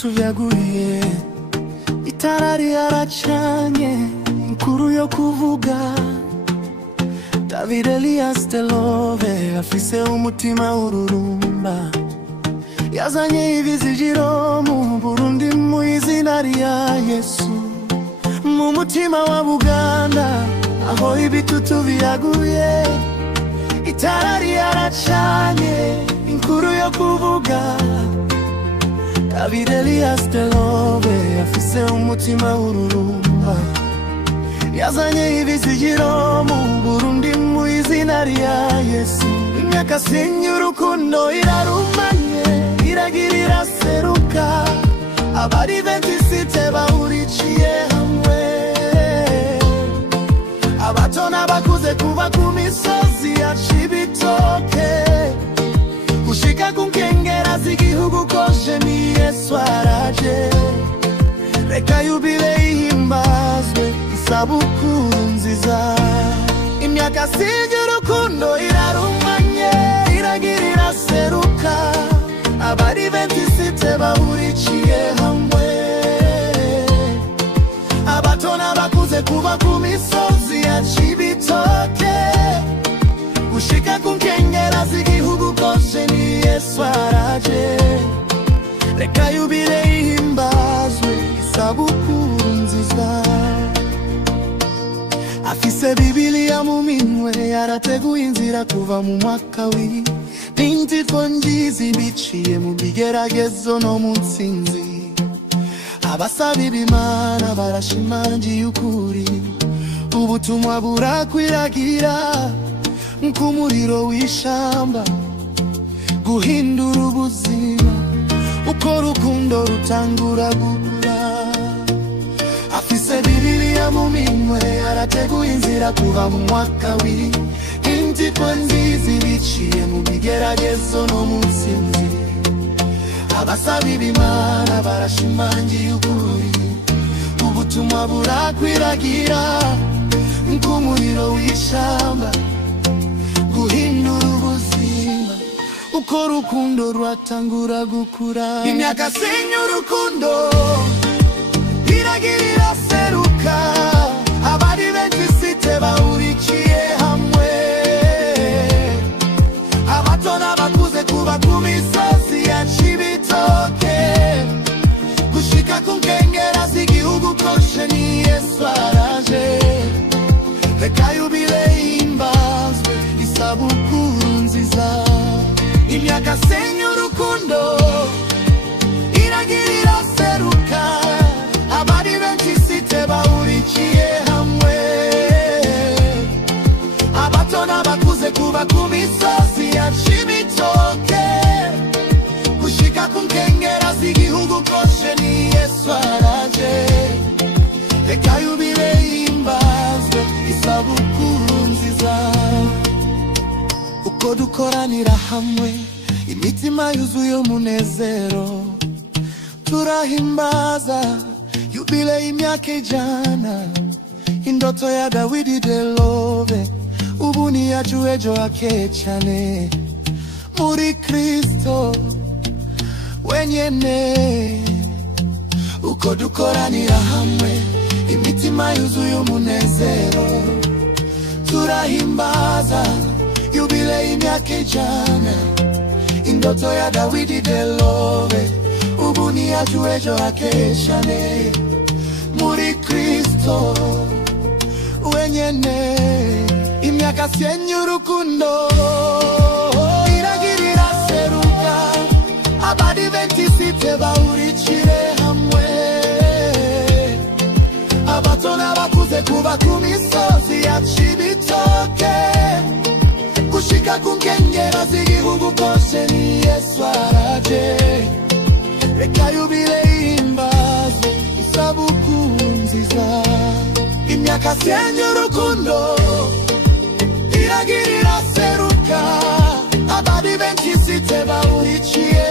tuvyaguye, itara ryaracanye, inkuru yo kuvuga. David Elias Delove afise umutima ururumba, yazanye ibizigiro mu Burundi mu izina rya Yesu. Mu mutima wa Buganda aho ibitutu vyaguye, itara ryaracanye, inkuru yo kuvuga. David Elias Delove afise umutima ururumba, yazanye ibizigiro mu Burundi mu izina rya Yesu. Imyaka sinye urukundo irarumanye, iragirira seruka, abari bentisite bahurikiye hamwe, abato n'abakuze kuva ku misozi ya Cibitoke gushika ku nkengera z'igihugu kose, ni Yesu araje. Reka yubile ihimbazwe, isabukuru nziza. Imyaka sinye urukundo irarumanye, iragirira seruka, abari bentisite bahurikiye hamwe, abato n'abakuze kuva ku misozi ya Cibitoke gushika ku nkengera z'igihugu kose, ni Yesu araje. Reka yubile ihimbazwe, isabukuru nziza. Afise Bibiliya mu minwe, yarateguye inzira kuva mu mwaka w'inzitwa ngizi, biciye mu bigeragezo no mu ntsinzi. Abasaba Imana barashimangiye ukuri, ubutumwa burakwiragira nk'umuriro w'ishamba, guhindura ubuzima uko urukundo rutangura gukura. Afise Bibiliya mu minwe, yarateguye inzira kuva mu mwaka w'inzitwa nzizi, biciye mu bigeragezo no mu ntsinzi. Abasaba Imana barashimangiye ukuri, ubutumwa burakwiragira nk'umuriro w'ishamba, guhindura ubuzima uko urukundo rwatangura gukura. Imyaka sinye urukundo iragirira seruka, abari bentisite bahurikiye hamwe, abato n'abakuze kuva ku misozi ya Cibitoke gushika ku nkengera z'igihugu kose, ni Yesu araje. Reka yubile ihimbazwe, isabukuru nziza. Imyaka sinye urukundo iragirira seruka, abari bentisite bahurikiye hamwe, abato n'abakuze kuva ku misozi ya Cibitoke gushika ku nkengera z'igihugu kose, ni Yesu araje. Reka yubile ihimbazwe, isabukuru nziza. Uko dukoranira hamwe, imitima yuzuye umunezero, turahimbaza yubile y'imyaka ijana, indoto ya David Delove ubu ni yacu ejo hake cyane, muri Kristo wenyene. Uko dukoranira hamwe, imitima yuzuye umunezero, turahimbaza yubile y'imyaka ijana, indoto ya David Delove ubu ni yacu ejo hake cyane, muri Kristo wenyene. Imyaka sinye urukundo iragirira seruka, abari bentisite bahurikiye hamwe, abato n'abakuze kuva ku misozi ya Cibitoke gushika ku nkengera z'igihugu kose, ni Yesu araje. Reka yubile ihimbazwe, isabukuru nziza. Imyaka sinye urukundo iragirira seruka, abari bentisite bahurikiye